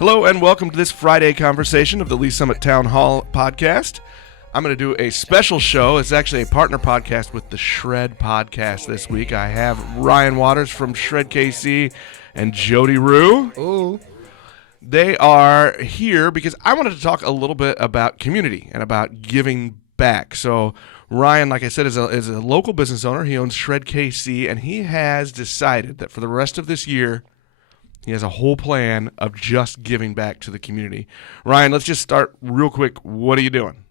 Hello and welcome to this Friday conversation of the Lee Summit Town Hall podcast. I'm going to do a special show. It's actually a partner podcast with the Shred podcast this week. I have Ryan Waters from Shred KC and Jody Rue. Ooh. They are here because I wanted to talk a little bit about community and about giving back. So Ryan, like I said, is a local business owner. He owns Shred KC, and he has decided that for the rest of this year, he has a whole plan of just giving back to the community. Ryan, let's just start real quick. What are you doing?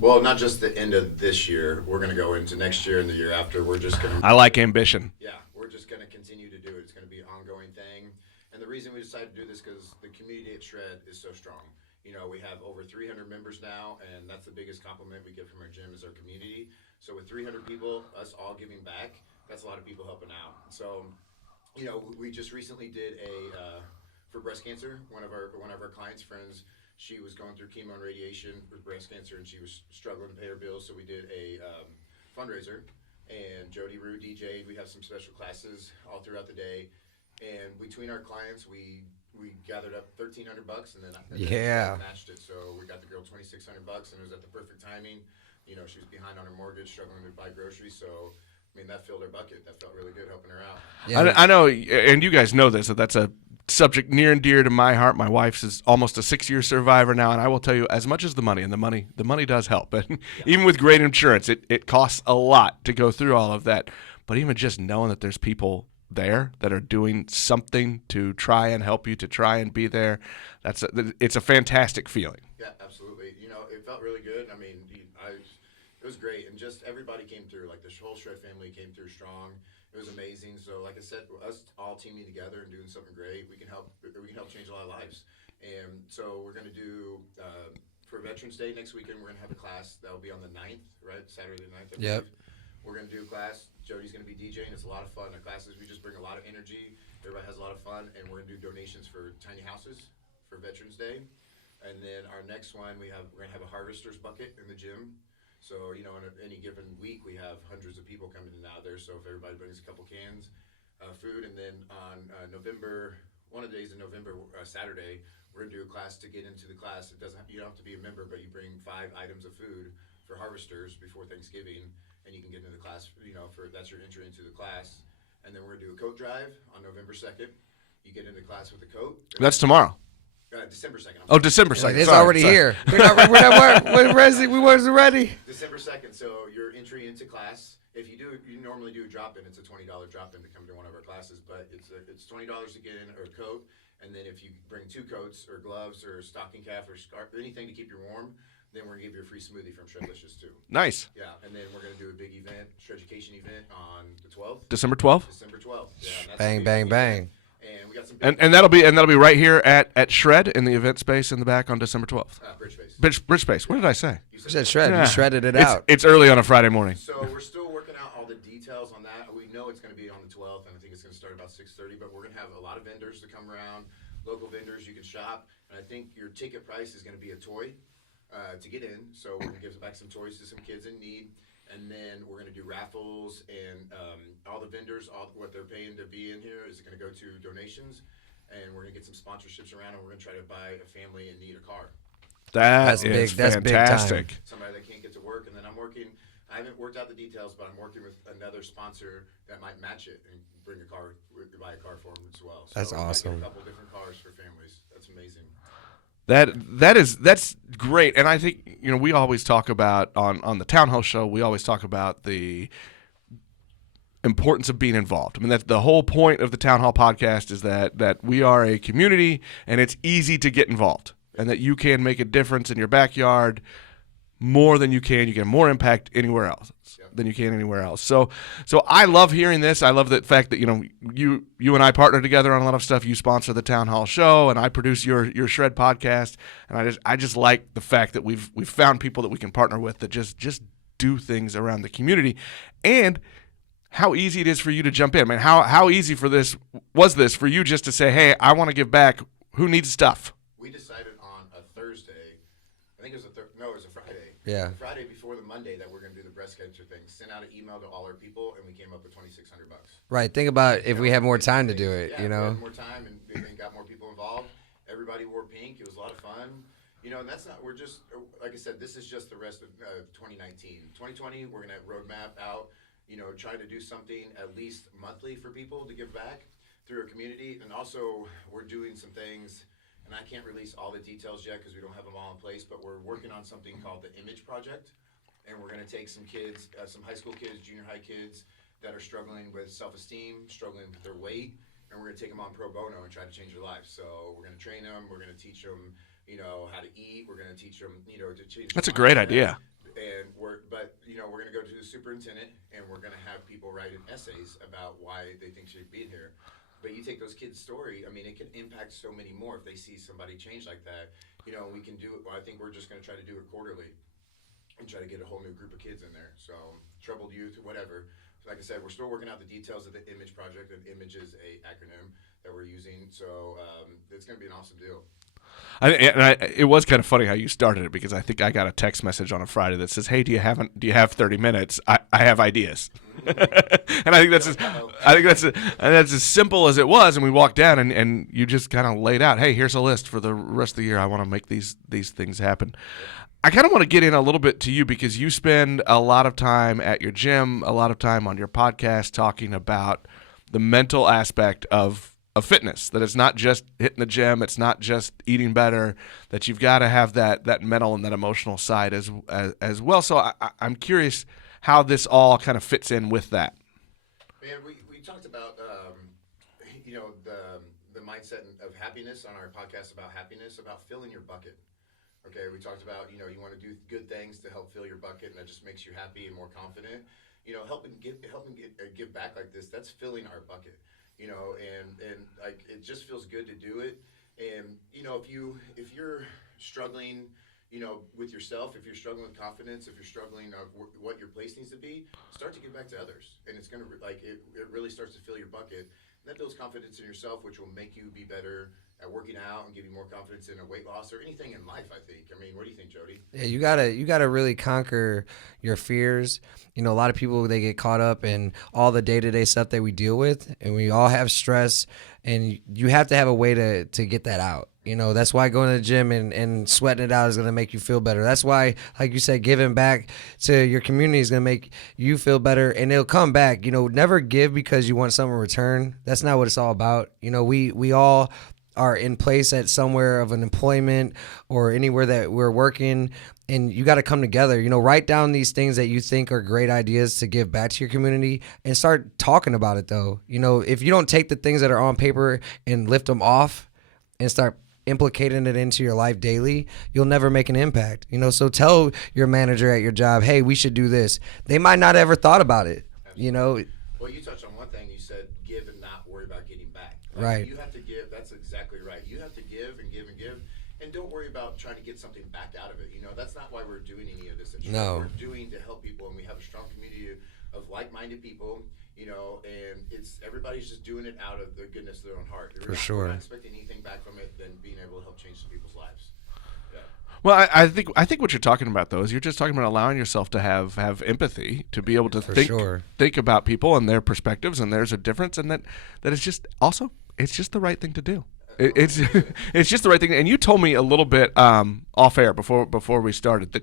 Well, not just the end of this year. We're going to go into next year and the year after. We're just going to... I like ambition. Yeah, we're just going to continue to do it. It's going to be an ongoing thing. And the reason we decided to do this because the community at Shred is so strong. You know, we have over 300 members now, and that's the biggest compliment we get from our gym is our community. So with 300 people, us all giving back, that's a lot of people helping out. So... You know, we just recently did for breast cancer. One of our clients' friends, she was going through chemo and radiation with breast cancer, and she was struggling to pay her bills. So we did a fundraiser, and Jody Rue DJ'd. We have some special classes all throughout the day, and between our clients, we gathered up $1,300, and then matched it. So we got the girl $2,600, and it was at the perfect timing. You know, she was behind on her mortgage, struggling to buy groceries, so. I mean, that filled her bucket. That felt really good helping her out. Yeah. I know, and you guys know this, that's a subject near and dear to my heart. My wife's is almost a 6-year survivor now, and I will tell you, as much as the money, and the money does help. And even with great insurance, it costs a lot to go through all of that. But even just knowing that there's people there that are doing something to try and help you, to try and be there, it's a fantastic feeling. Yeah, absolutely. You know, it felt really good. I mean, it was great, and just everybody came through. Like the whole Shred family came through strong. It was amazing. So, like I said, us all teaming together and doing something great, we can help change a lot of lives. And so we're going to do for Veterans Day next weekend. We're going to have a class that will be on the 9th, right? Saturday the 9th. Yep. We're going to do a class. Jody's going to be DJing. It's a lot of fun. Our classes, we just bring a lot of energy. Everybody has a lot of fun, and we're going to do donations for tiny houses for Veterans Day. And then our next one, we're going to have a harvester's bucket in the gym. So, you know, in any given week, we have hundreds of people coming in and out there. So if everybody brings a couple cans of food, and then on one of the days in November, Saturday, we're going to do a class to get into the class. You don't have to be a member, but you bring 5 items of food for harvesters before Thanksgiving, and you can get into the class, you know, that's your entry into the class. And then we're going to do a coat drive on November 2nd. You get into class with a coat. That's tomorrow. December 2nd. Oh, December 2nd. It's already here. We wasn't ready. December 2nd. So your entry into class, if you normally do a drop-in, it's a $20 drop-in to come to one of our classes, but it's $20 to get in or a coat, and then if you bring 2 coats or gloves or stocking cap or scarf, anything to keep you warm, then we're going to give you a free smoothie from Shredlicious too. Nice. Yeah, and then we're going to do a big event, Shreducation event on the 12th. December 12th? December 12th. Yeah, that's bang, bang, bang. And we got some and that'll be right here at Shred in the event space in the back on December 12th. Bridge space. What did I say? You said Shred. Yeah. You shredded it out. It's early on a Friday morning. So we're still working out all the details on that. We know it's going to be on the 12th, and I think it's going to start about 6:30. But we're going to have a lot of vendors to come around, local vendors you can shop, and I think your ticket price is going to be a toy to get in. So we're going to give back some toys to some kids in need. And then we're going to do raffles, and all the vendors, what they're paying to be in here is going to go to donations. And we're going to get some sponsorships around, and we're going to try to buy a family in need a car. That's big. That's fantastic. Big time. Somebody that can't get to work. And then I haven't worked out the details, but I'm working with another sponsor that might match it and buy a car for them as well. So that's awesome. A couple different cars for families. That's amazing. That's great. And I think, you know, we always talk about on the Town Hall show, we always talk about the importance of being involved. I mean, that's the whole point of the Town Hall podcast is that we are a community and it's easy to get involved and that you can make a difference in your backyard more than you get more impact anywhere else than you can anywhere else. So I love hearing this. I love the fact that, you know, you and I partner together on a lot of stuff. You sponsor the Town Hall show and I produce your Shred podcast. And I just like the fact that we've found people that we can partner with that just do things around the community. And how easy it is for you to jump in. I mean, how easy was this for you just to say, hey, I want to give back. Who needs stuff? We decided on a Thursday. I think it was it was a Friday. Yeah. Friday before the Monday that we're going to do the breast cancer thing. Sent out an email to all our people, and we came up with $2,600. Right. Think about if we had more time to do it. Yeah, you know. If we had more time and got more people involved. everybody wore pink. It was a lot of fun. And that's not, we're just, like I said, this is just the rest of 2019. 2020, we're going to roadmap out, try to do something at least monthly for people to give back through a community. And also, we're doing some things, and I can't release all the details yet because we don't have them all in place, but we're working on something called the Image Project. And we're going to take some kids, some high school kids, junior high kids that are struggling with self-esteem, struggling with their weight, and we're going to take them on pro bono and try to change their lives. So we're going to train them. We're going to teach them, how to eat. We're going to teach them, to change. That's a great idea. And we're going to go to the superintendent, and we're going to have people write in essays about why they think should be here. But you take those kids' story, I mean, it can impact so many more if they see somebody change like that. We can do it. Well, I think we're just going to try to do it quarterly and try to get a whole new group of kids in there. So troubled youth, whatever. Like I said, we're still working out the details of the Image Project, and Image is a acronym that we're using. So it's going to be an awesome deal. It was kind of funny how you started it, because I think I got a text message on a Friday that says, "Hey, do you have 30 minutes? I have ideas." And I think that's as simple as it was. And we walked down, and you just kind of laid out, "Hey, here's a list for the rest of the year. I want to make these things happen." I kind of want to get in a little bit to you, because you spend a lot of time at your gym, a lot of time on your podcast talking about the mental aspect of fitness, that it's not just hitting the gym, it's not just eating better, that you've got to have that mental and that emotional side as well. So I'm curious how this all kind of fits in with that. Man, we talked about, the mindset of happiness on our podcast about happiness, about filling your bucket. Okay, we talked about, you want to do good things to help fill your bucket, and that just makes you happy and more confident. Helping give back like this, that's filling our bucket. And like, it just feels good to do it. And if you're struggling, with yourself, if you're struggling with confidence, if you're struggling of what your place needs to be, start to give back to others, and it's gonna it really starts to fill your bucket. And that builds confidence in yourself, which will make you be better at working out and give you more confidence in a weight loss or anything in life, I think. I mean, what do you think, Jody? Yeah, you gotta really conquer your fears. A lot of people, they get caught up in all the day-to-day stuff that we deal with, and we all have stress, and you have to have a way to get that out. That's why going to the gym and sweating it out is going to make you feel better. That's why, like you said, giving back to your community is going to make you feel better, and it'll come back. Never give because you want something in return. That's not what it's all about. We all are in place at somewhere of an employment or anywhere that we're working, and you got to come together. Write down these things that you think are great ideas to give back to your community, and start talking about it, though. If you don't take the things that are on paper and lift them off and start implicating it into your life daily, you'll never make an impact. So tell your manager at your job, "Hey, we should do this." They might not ever thought about it. Well, you touched on one thing. You said give and not worry about getting back. Right. You have to give. That's exactly right. You have to give and give and give, and don't worry about trying to get something back out of it. That's not why we're doing any of this. No. We're doing to help people, and we have a strong community of like-minded people. And everybody's just doing it out of the goodness of their own heart. We're not expecting anything back from it than being able to help change some people's lives. Yeah. Well, I think what you're talking about, though, is you're just talking about allowing yourself to have empathy, to be able to think about people and their perspectives, and there's a difference, and that it's just the right thing to do. It's just the right thing. And you told me a little bit off air before we started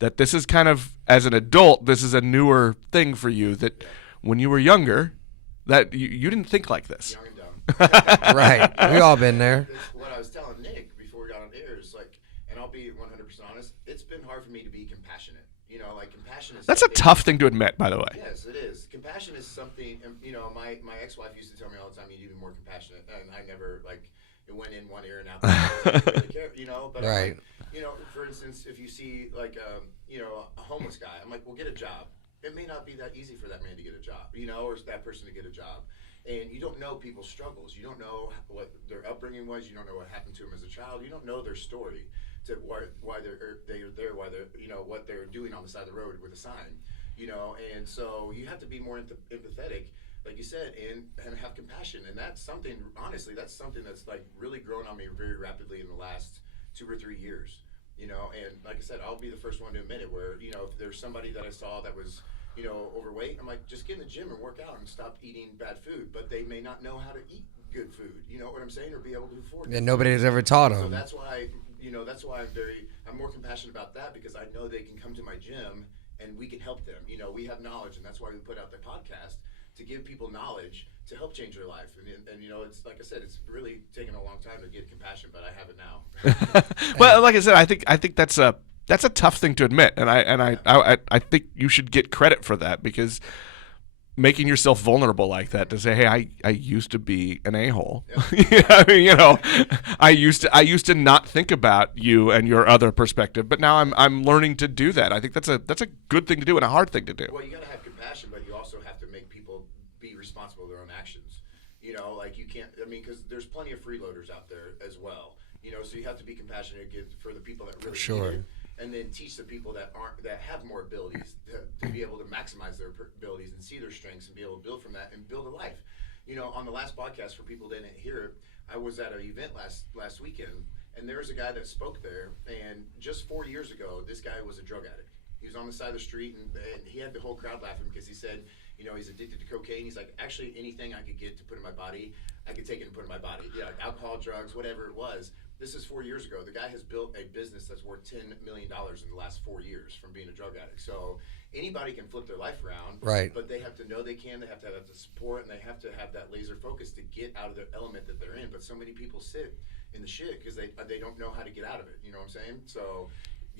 that this is kind of, as an adult, this is a newer thing for you, that when you were younger, that you didn't think like this. Young and dumb. Right. We all been there. What I was telling Nick before we got on air is and I'll be 100% honest, it's been hard for me to be compassionate. Compassion is That's a tough thing to admit, by the way. Yes, it is. Compassion is something, my ex-wife used to tell me all the time, you need to be more compassionate, and I never, it went in one ear and out the other. I didn't really care, but right. For instance, if you see, a homeless guy, I'm like, well, get a job. It may not be that easy for that man to get a job, or that person to get a job. And you don't know people's struggles. You don't know what their upbringing was. You don't know what happened to them as a child. You don't know their story, to why they're there, why they're, what they're doing on the side of the road with a sign, And so you have to be more empathetic, like you said, and have compassion. And that's something, honestly, that's really grown on me very rapidly in the last 2 or 3 years. And like I said, I'll be the first one to admit it, where, if there's somebody that I saw that was, overweight, I'm like, just get in the gym and work out and stop eating bad food. But they may not know how to eat good food. You know what I'm saying? Or be able to afford it. And nobody has ever taught So them. that's why, that's why I'm more compassionate about that, because I know they can come to my gym and we can help them. We have knowledge, and that's why we put out the podcast, to give people knowledge to help change their life. And it's like I said, it's really taken a long time to get compassion, but I have it now. Well, like I said, I think that's a tough thing to admit, and I think you should get credit for that, because making yourself vulnerable like that, to say, hey, I used to be an a-hole. Yeah. I used to not think about you and your other perspective, but now I'm learning to do that. I think that's a good thing to do and a hard thing to do. Well, you got to have compassion, but you also have to make people be responsible for their own actions. Like you can't. Because there's plenty of freeloaders out there as well. So you have to be compassionate for the people that really need it, and then teach the people that have more abilities to be able to maximize their abilities and see their strengths and be able to build from that and build a life. On the last podcast, for people that didn't hear it, I was at an event last weekend, and there was a guy that spoke there, and just 4 years ago, this guy was a drug addict. He was on the side of the street, and he had the whole crowd laughing because he said, he's addicted to cocaine. He's like, actually, anything I could get to put in my body, I could take it and put in my body. Like alcohol, drugs, whatever it was. This is 4 years ago. The guy has built a business that's worth $10 million in the last 4 years from being a drug addict. So anybody can flip their life around, right? But they have to know they can. They have to have the support, and they have to have that laser focus to get out of the element that they're in. But so many people sit in the shit because they don't know how to get out of it. You know what I'm saying? So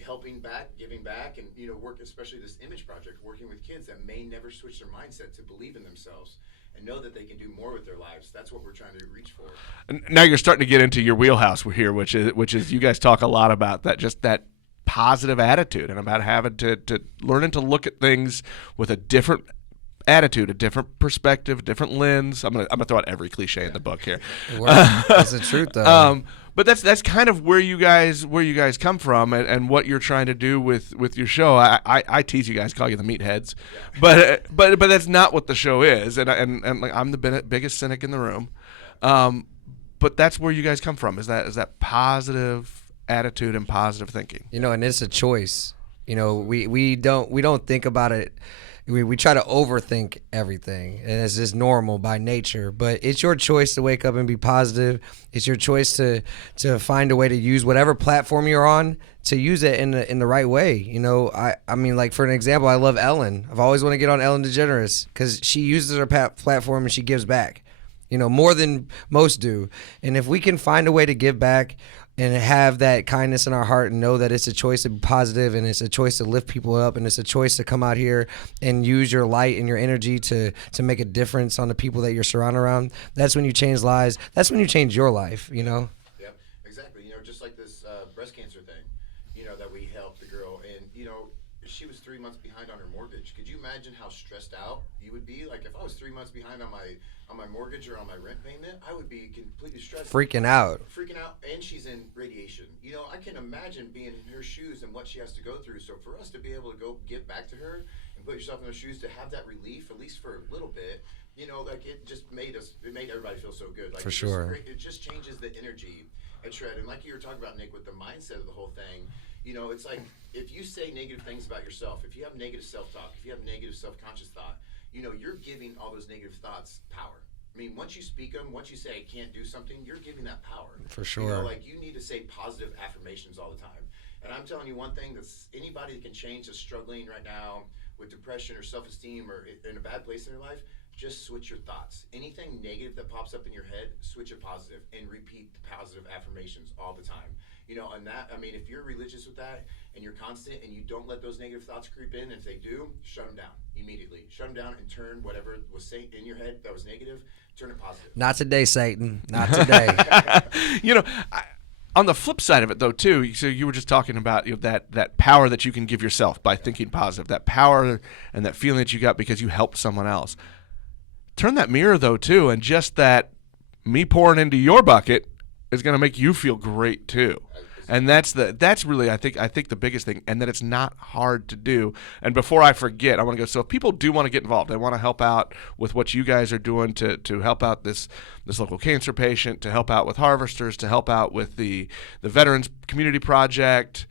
helping back, giving back, and work, especially this image project, working with kids that may never switch their mindset to believe in themselves and know that they can do more with their lives. That's what we're trying to reach for. And now you're starting to get into your wheelhouse here, which is you guys talk a lot about that, just that positive attitude, and about having to learning to look at things with a different attitude, a different perspective, a different lens. I'm gonna throw out every cliche in the book here. That's the truth, though. But that's kind of where you guys come from, and what you're trying to do with your show. I tease you guys, call you the meatheads, but that's not what the show is. And like, I'm the biggest cynic in the room, but that's where you guys come from. Is that positive attitude and positive thinking? And it's a choice. We don't think about it. We try to overthink everything, and it's just normal by nature. But it's your choice to wake up and be positive. It's your choice to find a way to use whatever platform you're on, to use it in the right way. I mean, like, for an example, I love Ellen. I've always wanted to get on Ellen DeGeneres because she uses her platform and she gives back, more than most do. And if we can find a way to give back and have that kindness in our heart, and know that it's a choice to be positive, and it's a choice to lift people up, and it's a choice to come out here and use your light and your energy to make a difference on the people that you're surrounded around, that's when you change lives. That's when you change your life, Yep, exactly. Just like this breast cancer thing, that we helped the girl, and, she was 3 months behind on her mortgage. Could you imagine how stressed out you would be? Like, if I was 3 months behind on my mortgage or on my rent payment, I would be completely stressed. Freaking out, and she's in radiation. I can imagine being in her shoes and what she has to go through. So for us to be able to go give back to her and put yourself in those shoes, to have that relief, at least for a little bit, like, it just made everybody feel so good. Like, for sure. It just changes the energy at Shred. And like you were talking about, Nick, with the mindset of the whole thing, it's like, if you say negative things about yourself, if you have negative self-talk, if you have negative self-conscious thought, you're giving all those negative thoughts power. I mean, once you speak them, once you say I can't do something, you're giving that power. For sure. Like, you need to say positive affirmations all the time. And I'm telling you one thing, that's anybody that can change that's struggling right now with depression or self-esteem or in a bad place in their life, just switch your thoughts. Anything negative that pops up in your head, switch it positive and repeat the positive affirmations all the time. And that, I mean, if you're religious with that and you're constant and you don't let those negative thoughts creep in, and if they do, shut them down immediately. Shut them down and turn whatever was in your head that was negative, turn it positive. Not today, Satan. Not today. On the flip side of it, though, too, so you were just talking about that power that you can give yourself by thinking positive, that power and that feeling that you got because you helped someone else. Turn that mirror, though, too, and just that me pouring into your bucket is going to make you feel great, too. And that's really, I think the biggest thing, and that it's not hard to do. And before I forget, I want to go, so if people do want to get involved, they want to help out with what you guys are doing to help out this local cancer patient, to help out with harvesters, to help out with the Veterans Community Project.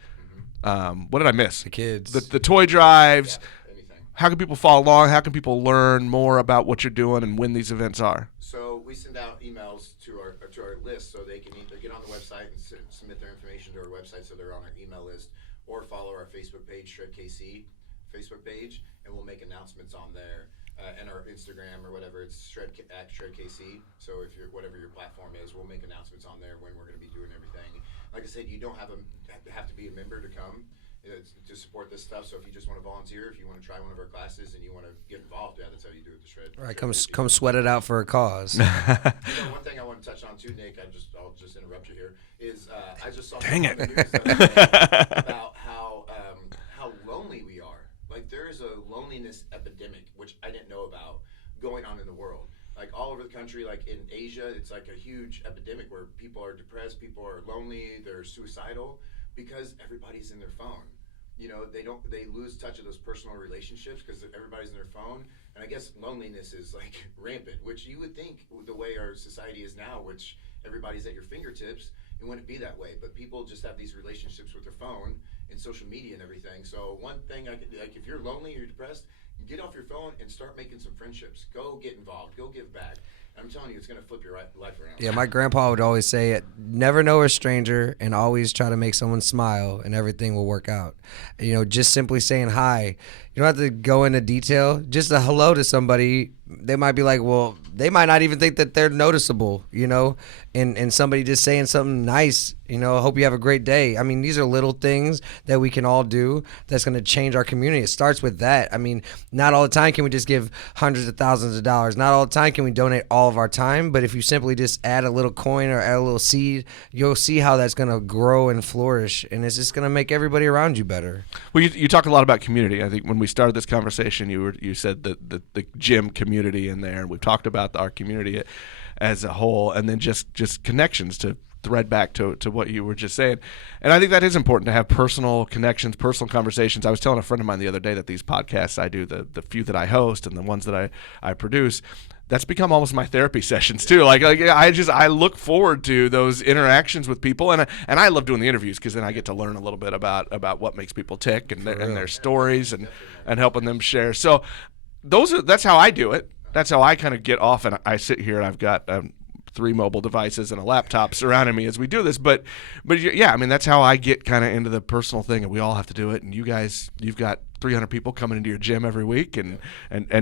What did I miss? The kids. The toy drives. Yeah, anything. How can people follow along? How can people learn more about what you're doing and when these events are? So we send out emails to our list, so they can either get on the website and submit their information to our website, so they're on our email list, or follow our Facebook page, Shred KC Facebook page, and we'll make announcements on there. And our Instagram or whatever, it's Shred KC. So if you're whatever your platform is, we'll make announcements on there when we're going to be doing everything. Like I said, you don't have to be a member to come to support this stuff. So if you just want to volunteer, if you want to try one of our classes and you want to get involved, that's how you do it. The Shred. All right, come sweat it out for a cause. One thing I want to touch on too, Nick. I'll just interrupt you here. Is I just saw Dang it. on the news about how lonely we are. Like, there is a loneliness epidemic, which I didn't know about, going on in the world. Like, all over the country, like in Asia, it's like a huge epidemic where people are depressed, people are lonely, they're suicidal, because everybody's in their phone. They lose touch of those personal relationships because everybody's in their phone. And I guess loneliness is like rampant, which you would think the way our society is now, which everybody's at your fingertips, it wouldn't be that way. But people just have these relationships with their phone and social media and everything. So one thing I could, like, if you're lonely or you're depressed, get off your phone and start making some friendships. Go get involved. Go give back. I'm telling you, it's going to flip your life around. Yeah, my grandpa would always say it, never know a stranger and always try to make someone smile and everything will work out. Just simply saying hi. You don't have to go into detail. Just a hello to somebody. They might be like, well, they might not even think that they're noticeable, and somebody just saying something nice, I hope you have a great day. I mean, these are little things that we can all do that's going to change our community. It starts with that. I mean, not all the time can we just give hundreds of thousands of dollars. Not all the time can we donate all of our time, but if you simply just add a little coin or add a little seed, you'll see how that's going to grow and flourish, and it's just going to make everybody around you better. Well, you talk a lot about community. I think when we started this conversation, you said the gym community in there, and we've talked about our community as a whole, and then just connections to thread back to what you were just saying. And I think that is important to have personal connections, personal conversations. I was telling a friend of mine the other day that these podcasts I do, the few that I host and the ones that I produce, that's become almost my therapy sessions too. Like I look forward to those interactions with people, and I love doing the interviews because then I get to learn a little bit about what makes people tick and their stories and helping them share. So that's how I do it. That's how I kind of get off, and I sit here and I've got 3 mobile devices and a laptop surrounding me as we do this. But yeah, I mean, that's how I get kind of into the personal thing, and we all have to do it. And you guys, you've got 300 people coming into your gym every week, and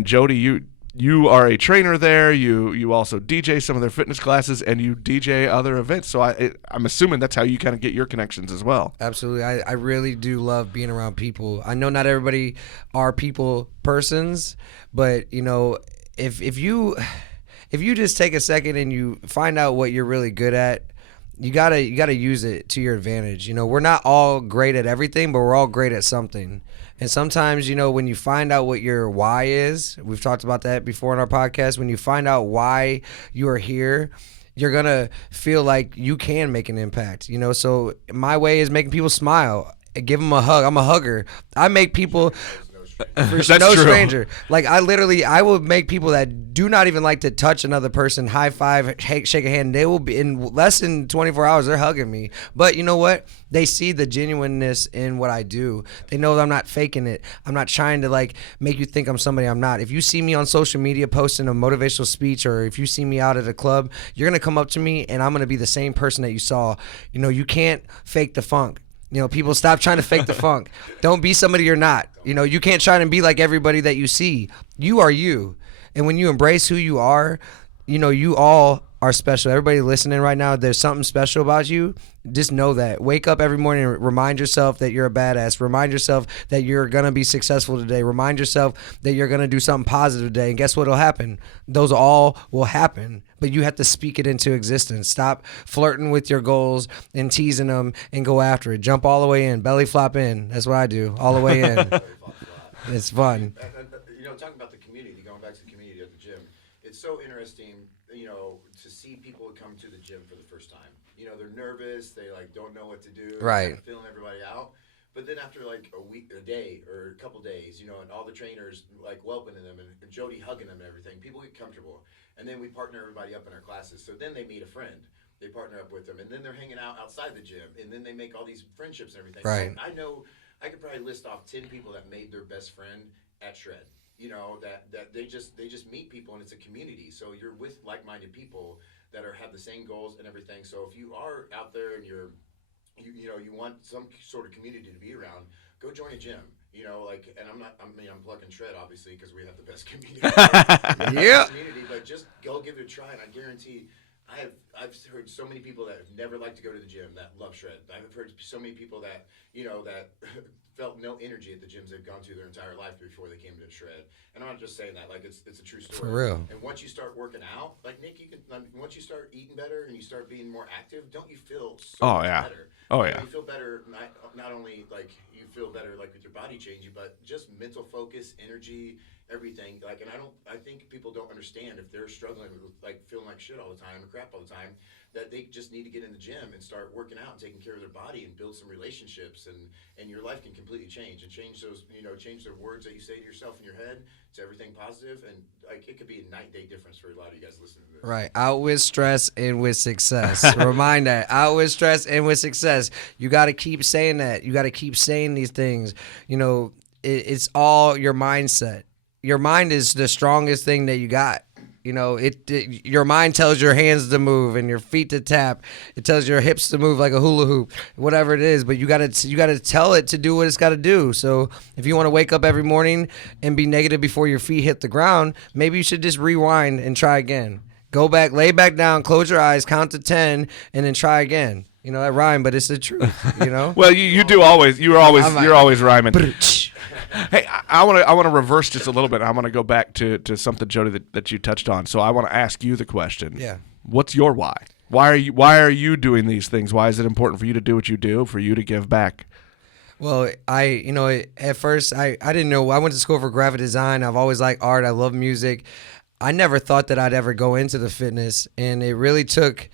Jody, you are a trainer there. You also DJ some of their fitness classes, and you DJ other events. So I'm assuming that's how you kind of get your connections as well. Absolutely. I really do love being around people. I know not everybody are people persons, but if you just take a second and you find out what you're really good at, you gotta use it to your advantage. We're not all great at everything, but we're all great at something. And sometimes, when you find out what your why is, we've talked about that before in our podcast, when you find out why you are here, you're going to feel like you can make an impact. So my way is making people smile, give them a hug. I'm a hugger. I make people... That's no true. Stranger. Like I will make people that do not even like to touch another person, high five, shake a hand. They will be in less than 24 hours. They're hugging me. But you know what? They see the genuineness in what I do. They know that I'm not faking it. I'm not trying to make you think I'm somebody I'm not. If you see me on social media posting a motivational speech, or if you see me out at a club, you're gonna come up to me and I'm gonna be the same person that you saw. You can't fake the funk. People, stop trying to fake the funk. Don't be somebody you're not. You can't try to be like everybody that you see. You are you. And when you embrace who you are, you all are special. Everybody listening right now, there's something special about you. Just know that. Wake up every morning and remind yourself that you're a badass. Remind yourself that you're going to be successful today. Remind yourself that you're going to do something positive today. And guess what will happen? Those all will happen. But you have to speak it into existence. Stop flirting with your goals and teasing them and go after it. Jump all the way in. Belly flop in. That's what I do. All the way in. It's fun. Talking about the community, going back to the community at the gym, it's so interesting, to see people come to the gym for the first time. They're nervous, they don't know what to do, right? Feeling everybody out. But then after a week, a day, or a couple days, and all the trainers welcoming them and Jody hugging them and everything, people get comfortable. And then we partner everybody up in our classes. So then they meet a friend. They partner up with them, and then they're hanging out outside the gym, and then they make all these friendships and everything. Right. So I know I could probably list off 10 people that made their best friend at Shred. that they just meet people, and it's a community. So you're with like-minded people that have the same goals and everything. So if you are out there and you want some sort of community to be around, go join a gym. And I'm plugging Shred obviously because we have the best community. Yeah. Community, but just go give it a try, and I guarantee. I've heard so many people that have never liked to go to the gym that love Shred. I've heard so many people that that felt no energy at the gyms they've gone to their entire life before they came to Shred. And I'm not just saying that, like it's a true story. For real. And once you start working out, like Nick, once you start eating better and you start being more active, don't you feel so much better? Oh yeah. You feel better. Not only like you feel better like with your body changing, but just mental focus, energy, everything. Like, and I think people don't understand if they're struggling with like feeling like shit all the time and crap all the time, that they just need to get in the gym and start working out and taking care of their body and build some relationships, and your life can completely change and change those, change the words that you say to yourself in your head to everything positive. And like it could be a night and day difference for a lot of you guys listening to this. Right. Out with stress, in with success. Remind that. Out with stress, in with success. You got to keep saying that. You got to keep saying these things. It's all your mindset. Your mind is the strongest thing that you got. Your mind tells your hands to move and your feet to tap. It tells your hips to move like a hula hoop, whatever it is. But you gotta tell it to do what it's got to do. So if you want to wake up every morning and be negative before your feet hit the ground, maybe you should just rewind and try again. Go back, lay back down, close your eyes, count to 10, and then try again. That rhyme, but it's the truth. Well, you're always rhyming. Hey, I want to reverse just a little bit. I want to go back to something, Jody, that you touched on. So I want to ask you the question. Yeah. What's your why? Why are you doing these things? Why is it important for you to do what you do, for you to give back? Well, at first I didn't know. I went to school for graphic design. I've always liked art. I love music. I never thought that I'd ever go into the fitness, and it really took.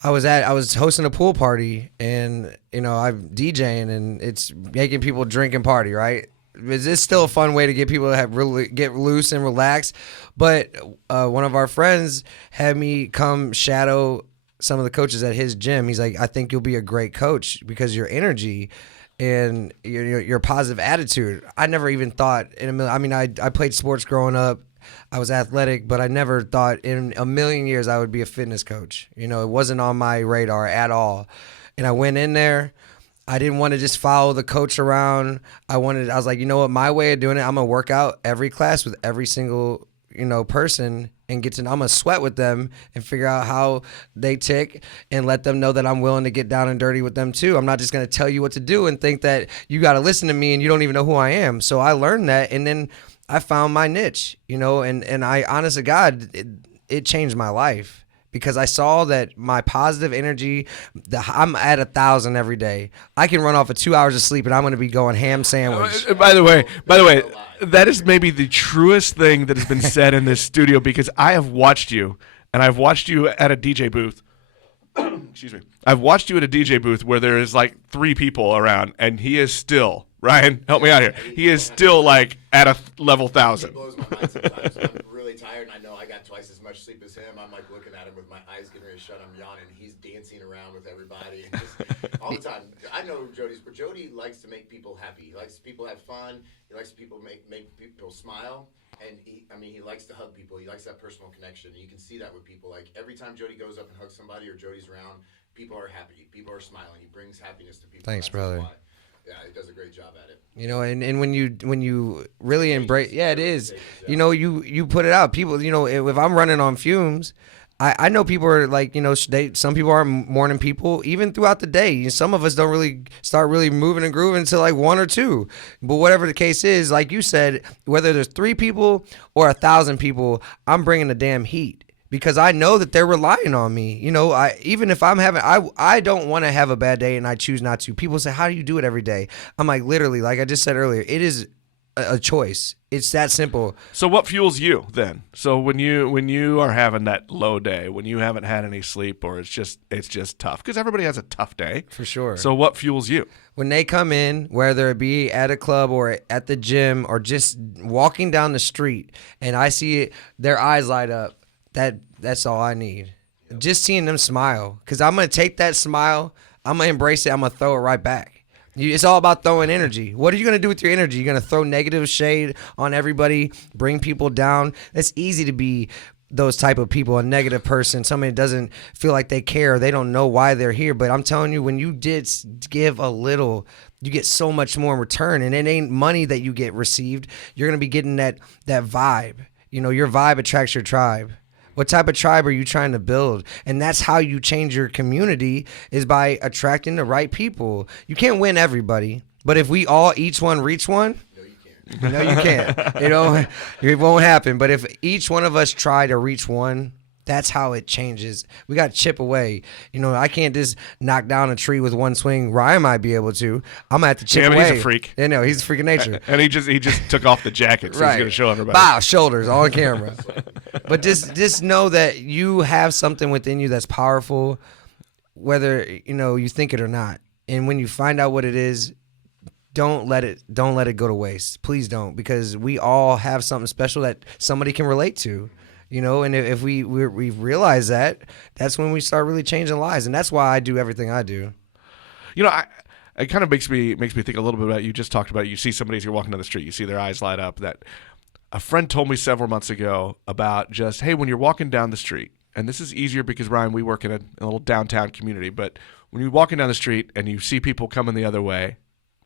I was hosting a pool party, and I'm DJing, and it's making people drink and party, right? It's still a fun way to get people to really get loose and relax. But one of our friends had me come shadow some of the coaches at his gym. He's like, I think you'll be a great coach because your energy and your positive attitude. I never even thought in a million. I mean, I played sports growing up. I was athletic, but I never thought in a million years I would be a fitness coach. It wasn't on my radar at all. And I went in there. I didn't want to just follow the coach around. I was like, my way of doing it, I'm going to work out every class with every single, person and I'm going to sweat with them and figure out how they tick and let them know that I'm willing to get down and dirty with them too. I'm not just going to tell you what to do and think that you got to listen to me and you don't even know who I am. So I learned that, and then I found my niche, and I, honest to God, it changed my life. Because I saw that my positive energy, I'm at 1,000 every day. I can run off of 2 hours of sleep, and I'm going to be going ham sandwich. By the way, that is maybe the truest thing that has been said in this studio, because I have watched you, and I've watched you at a DJ booth. Excuse me. I've watched you at a DJ booth where there is like 3 people around, and he is still, Ryan, help me out here. He is still like at a level 1,000. It blows my mind sometimes. I'm really tired, and I know I got twice as much sleep as him. I'm like looking at him with my eyes getting ready to shut. I'm yawning. He's dancing around with everybody and just all the time. I know Jody likes to make people happy. He likes people to have fun. He likes people make people smile. And he likes to hug people. He likes that personal connection. And you can see that with people. Like every time Jody goes up and hugs somebody or Jody's around, people are happy. People are smiling. He brings happiness to people. Thanks, brother. Yeah, he does a great job at it. And when you really embrace, it is. You put it out. People, if I'm running on fumes, I know people are like, some people are morning people even throughout the day. Some of us don't really start really moving and grooving until like 1 or 2. But whatever the case is, like you said, whether there's 3 people or 1,000 people, I'm bringing the damn heat. Because I know that they're relying on me. Even if I'm having, I don't want to have a bad day and I choose not to. People say, how do you do it every day? I'm like, literally, like I just said earlier, it is a choice. It's that simple. So what fuels you then? So when you are having that low day, when you haven't had any sleep, or it's just tough, because everybody has a tough day. For sure. So what fuels you? When they come in, whether it be at a club or at the gym or just walking down the street, and I see their eyes light up, that's all I need. Just seeing them smile, because I'm going to take that smile, I'm going to embrace it, I'm going to throw it right back. It's all about throwing energy. What are you going to do with your energy? You're going to throw negative shade on everybody, bring people down. It's easy to be those type of people, a negative person, somebody that doesn't feel like they care. They don't know why they're here. But I'm telling you, when you did give a little, you get so much more in return. And it ain't money that you get received. You're going to be getting that vibe. You know, your vibe attracts your tribe. What type of tribe are you trying to build? And that's how you change your community, is by attracting the right people. You can't win everybody, but if we all each one reach one, no, you can't. It won't happen. But if each one of us try to reach one, that's how it changes. We got to chip away. I can't just knock down a tree with one swing. Ryan might be able to. I'm gonna have to chip away. He's a freak. He's a freak of nature. And he just took off the jacket, so right. he's gonna show everybody. Bow, shoulders on camera. But just know that you have something within you that's powerful, whether you think it or not. And when you find out what it is, don't let it go to waste. Please don't, because we all have something special that somebody can relate to. And if we realize that, that's when we start really changing lives. And that's why I do everything I do. It kind of makes me think a little bit about, you just talked about, you see somebody as you're walking down the street, you see their eyes light up. That a friend told me several months ago about just, hey, when you're walking down the street, and this is easier because, Ryan, we work in a little downtown community, but when you're walking down the street and you see people coming the other way,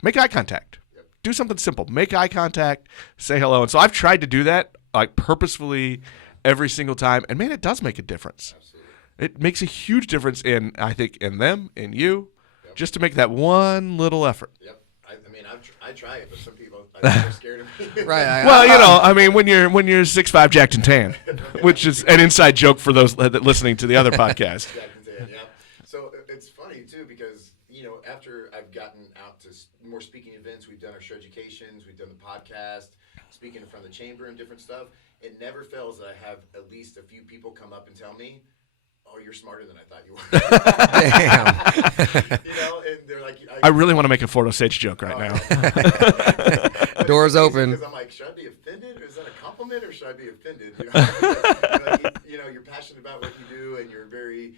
make eye contact. Do something simple. Make eye contact, say hello. And so I've tried to do that, like, purposefully every single time, and man, it does make a difference. Absolutely. It makes a huge difference in them, in you, just to make that one little effort. Yep. I try it, but some people are scared of me. Right. Well, when you're 6'5", jacked and tan, which is an inside joke for those listening to the other podcast. Jacked and tan, yeah. So it's funny too, because after I've gotten out to more speaking events, we've done our show educations, we've done the podcast, speaking in front of the chamber and different stuff. It never fails that I have at least a few people come up and tell me, "Oh, you're smarter than I thought you were." Damn. And they're like, I really want to make a Florida Stage joke right now. Doors open. Because I'm like, should I be offended? Is that a compliment, or should I be offended? You're passionate about what you do, and you're very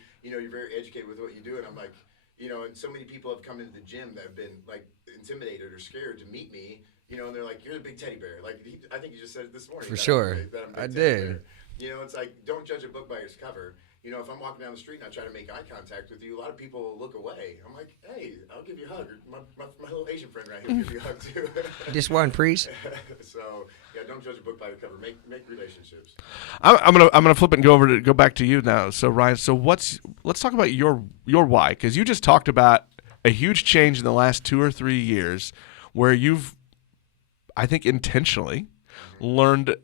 educated with what you do, and I'm like, and so many people have come into the gym that have been like intimidated or scared to meet me. And they're like, "You're the big teddy bear." Like, I think you just said it this morning. For sure. I did. It's like, don't judge a book by its cover. If I'm walking down the street and I try to make eye contact with you, a lot of people will look away. I'm like, "Hey, I'll give you a hug." My little Asian friend right here will give you a hug too. Just one, please. So don't judge a book by the cover. Make relationships. I'm gonna flip it and go back to you now. So Ryan, let's talk about your why, because you just talked about a huge change in the last 2 or 3 years, where you've, I think, intentionally learned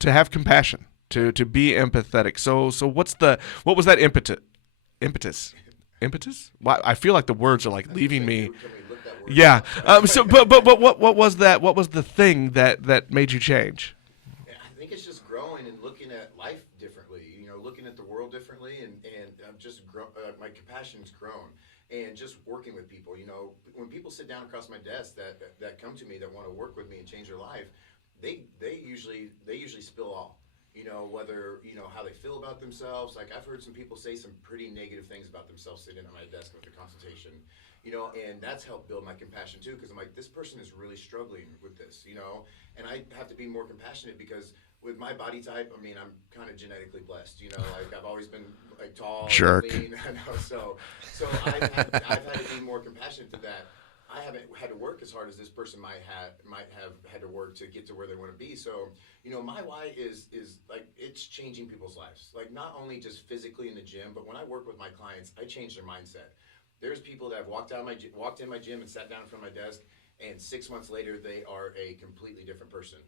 to have compassion, to be empathetic. So what was that impetus? Why, I feel like the words are like leaving me. Yeah. But what was that? What was the thing that made you change? I think it's just growing and looking at life differently. Looking at the world differently, and I'm just my compassion's grown. And just working with people, when people sit down across my desk that come to me, that want to work with me and change their life, they usually spill all. Whether how they feel about themselves. Like, I've heard some people say some pretty negative things about themselves sitting at my desk with the consultation. And that's helped build my compassion too, because I'm like, this person is really struggling with this. And I have to be more compassionate, because with my body type, I'm kind of genetically blessed. Like, I've always been like tall, Jerk. lean. So I've had to be more compassionate to that. I haven't had to work as hard as this person might have had to work to get to where they want to be. So, my why is like, it's changing people's lives. Like, not only just physically in the gym, but when I work with my clients, I change their mindset. There's people that have walked in my gym and sat down in front of my desk, and 6 months later, they are a completely different person.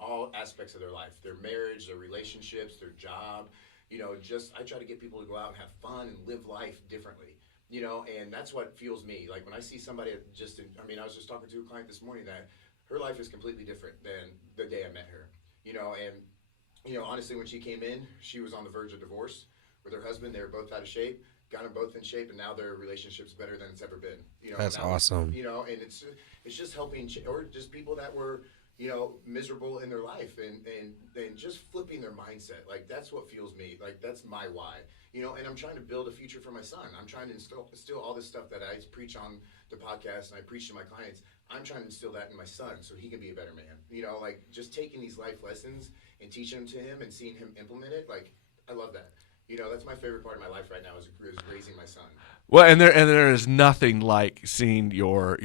All aspects of their life, their marriage, their relationships, their job. I try to get people to go out and have fun and live life differently. And that's what fuels me. Like, when I see somebody I was just talking to a client this morning that her life is completely different than the day I met her. Honestly, when she came in, she was on the verge of divorce with her husband. They were both out of shape, got them both in shape, and now their relationship's better than it's ever been. That's awesome. And it's just helping, or just people that were, miserable in their life, and just flipping their mindset. Like, that's what fuels me. Like, that's my why. And I'm trying to build a future for my son. I'm trying to instill all this stuff that I preach on the podcast and I preach to my clients. I'm trying to instill that in my son so he can be a better man. Like, just taking these life lessons and teaching them to him and seeing him implement it. Like, I love that. That's my favorite part of my life right now is raising my son. Well, and there is nothing like seeing your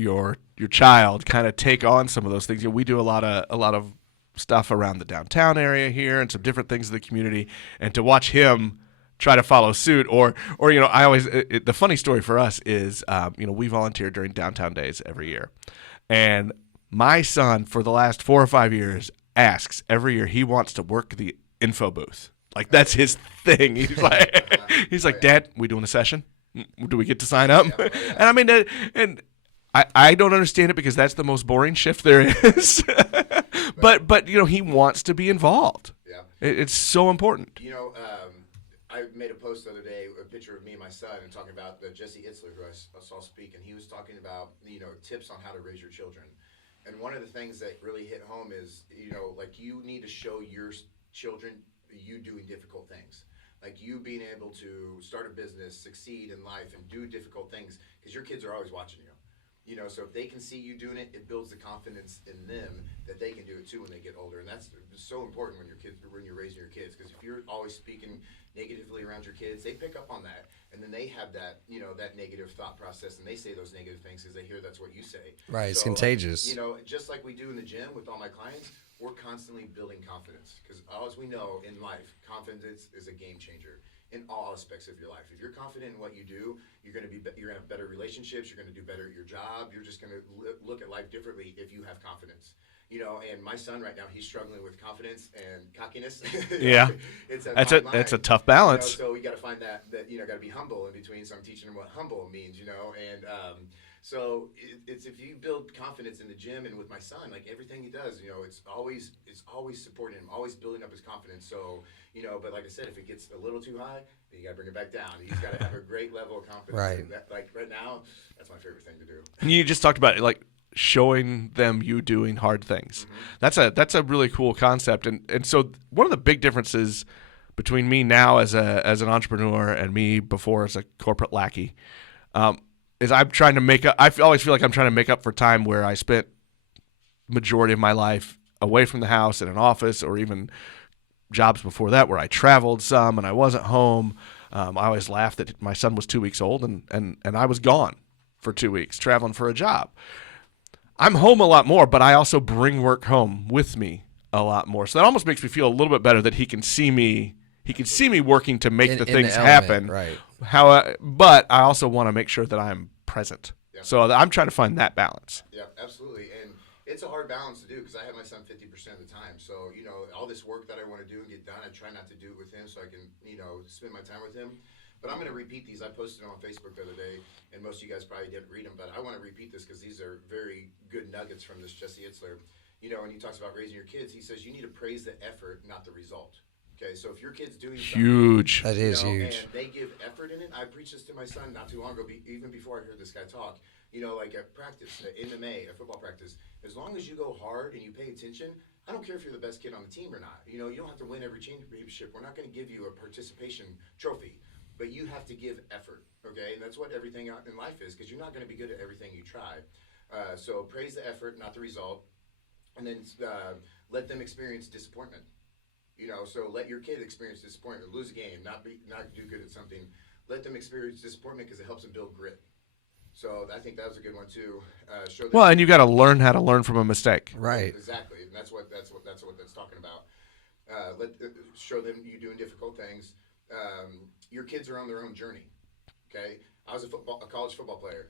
child kind of take on some of those things. We do a lot of stuff around the downtown area here and some different things in the community, and to watch him try to follow suit, or I always the funny story for us is we volunteer during downtown days every year, and my son for the last 4 or 5 years asks every year he wants to work the info booth. Like, that's his thing. He's like, Dad, we doing a session? Do we get to sign up? Yeah. And I mean, and I don't understand it because that's the most boring shift there is. but he wants to be involved. Yeah. It's so important. I made a post the other day, a picture of me and my son, and talking about the Jesse Itzler, who I saw speak, and he was talking about tips on how to raise your children. And one of the things that really hit home is like, you need to show your children you doing difficult things. Like, you being able to start a business, succeed in life, and do difficult things, because your kids are always watching you. So if they can see you doing it, it builds the confidence in them that they can do it too when they get older. And that's so important when you're raising your kids, because if you're always speaking negatively around your kids, they pick up on that, and then they have that that negative thought process, and they say those negative things because they hear that's what you say. Right, it's contagious. Just like we do in the gym with all my clients, we're constantly building confidence, because as we know in life, confidence is a game changer in all aspects of your life. If you're confident in what you do, you're going to have better relationships, you're going to do better at your job, you're just going to look at life differently if you have confidence. And my son right now, he's struggling with confidence and cockiness. Yeah. That's a tough balance. So we got to find that got to be humble in between. So I'm teaching him what humble means, and so it's if you build confidence in the gym and with my son, like, everything he does, it's always supporting him, always building up his confidence. So, but like I said, if it gets a little too high, you got to bring it back down. He's got to have a great level of confidence. Right. And that, like, right now, that's my favorite thing to do. And you just talked about it, like, showing them you doing hard things. Mm-hmm. That's a really cool concept. And so one of the big differences between me now as an entrepreneur and me before as a corporate lackey, is I'm trying to make up. I always feel like I'm trying to make up for time where I spent majority of my life away from the house in an office, or even jobs before that where I traveled some and I wasn't home. I always laugh that my son was 2 weeks old and I was gone for 2 weeks traveling for a job. I'm home a lot more, but I also bring work home with me a lot more. So that almost makes me feel a little bit better that he can see me. He can see me working to make the things happen. Right. But I also want to make sure that I'm present. Yeah. So I'm trying to find that balance. Yeah, absolutely. And it's a hard balance to do, because I have my son 50% of the time. So, all this work that I want to do and get done, I try not to do it with him so I can, spend my time with him. But I'm going to repeat these. I posted them on Facebook the other day, and most of you guys probably didn't read them, but I want to repeat this because these are very good nuggets from this Jesse Itzler. When he talks about raising your kids, he says you need to praise the effort, not the result. Okay, so if your kid's doing huge, something, that is huge, and they give effort in it. I preached this to my son not too long ago, even before I heard this guy talk. Like at practice, at MMA, at football practice, as long as you go hard and you pay attention, I don't care if you're the best kid on the team or not. You don't have to win every championship. We're not going to give you a participation trophy, but you have to give effort, okay? And that's what everything in life is, because you're not going to be good at everything you try. So praise the effort, not the result, and then let them experience disappointment. So let your kid experience disappointment, lose a game, not do good at something. Let them experience disappointment because it helps them build grit. So I think that was a good one too. Show them and you got to learn how to learn from a mistake. Right. Exactly, and that's what that's talking about. Show them you doing difficult things. Your kids are on their own journey. Okay, I was a college football player.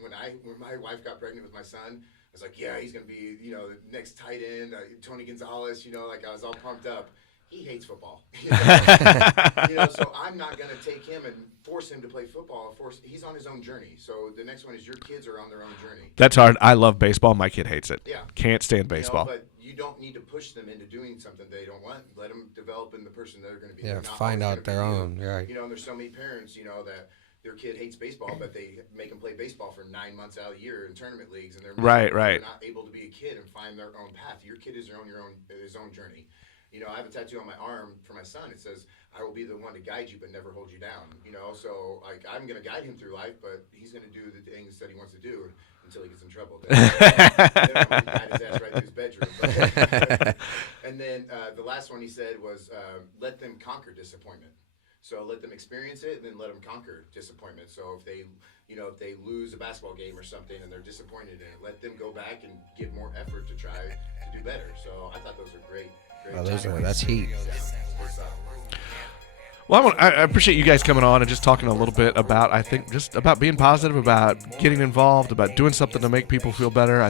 When my wife got pregnant with my son, I was like, yeah, he's gonna be the next tight end, Tony Gonzalez. Like, I was all pumped up. He hates football. So I'm not gonna take him and force him to play football. He's on his own journey. So the next one is your kids are on their own journey. That's hard. I love baseball. My kid hates it. Yeah, can't stand baseball. But you don't need to push them into doing something they don't want. Let them develop in the person they're going to be. Yeah, find out their own. Right. And there's so many parents, that their kid hates baseball, but they make them play baseball for 9 months out of the year in tournament leagues, and they're Right. not able to be a kid and find their own path. Your kid is his own journey. You know, I have a tattoo on my arm for my son. It says, "I will be the one to guide you, but never hold you down." You know, so like I'm going to guide him through life, but he's going to do the things that he wants to do until he gets in trouble. Then I'm going to guide his ass right to his bedroom. And then the last one he said was, "Let them conquer disappointment." So let them experience it, and then let them conquer disappointment. So if they lose a basketball game or something and they're disappointed in it, let them go back and give more effort to try to do better. So I thought those were great. That's heat. Well, I appreciate you guys coming on and just talking a little bit about, I think, just about being positive, about getting involved, about doing something to make people feel better.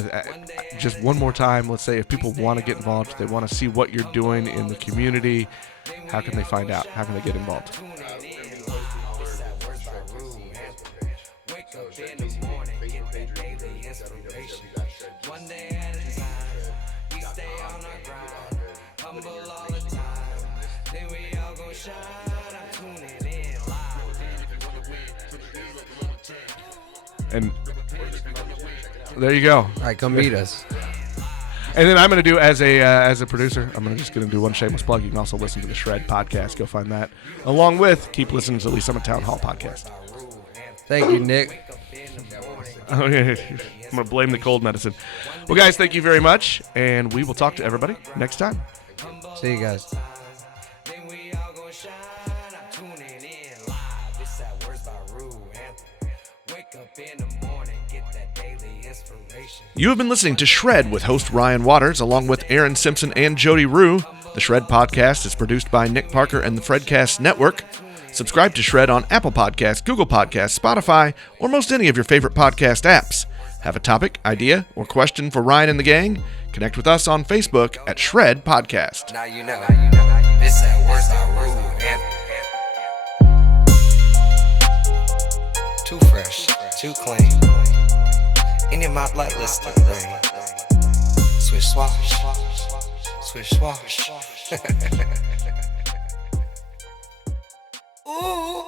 Just one more time, let's say if people want to get involved, if they want to see what you're doing in the community, how can they find out? How can they get involved? And there you go. All right, come meet us. And then I'm going to do as a producer, I'm just going to do one shameless plug. You can also listen to the Shred podcast. Go find that. Along with keep listening to the Summit Town Hall podcast. Thank you, Nick. I'm going to blame the cold medicine. Well, guys, thank you very much, and we will talk to everybody next time. See you guys. You have been listening to Shred with host Ryan Waters, along with Aaron Simpson and Jody Rue. The Shred podcast is produced by Nick Parker and the Fredcast Network. Subscribe to Shred on Apple Podcasts, Google Podcasts, Spotify, or most any of your favorite podcast apps. Have a topic, idea, or question for Ryan and the gang? Connect with us on Facebook at Shred Podcast. Now you know. This that words I rule. Too fresh, too clean. In your mouth like Listerine. Swish swash, swish swash. Ooh.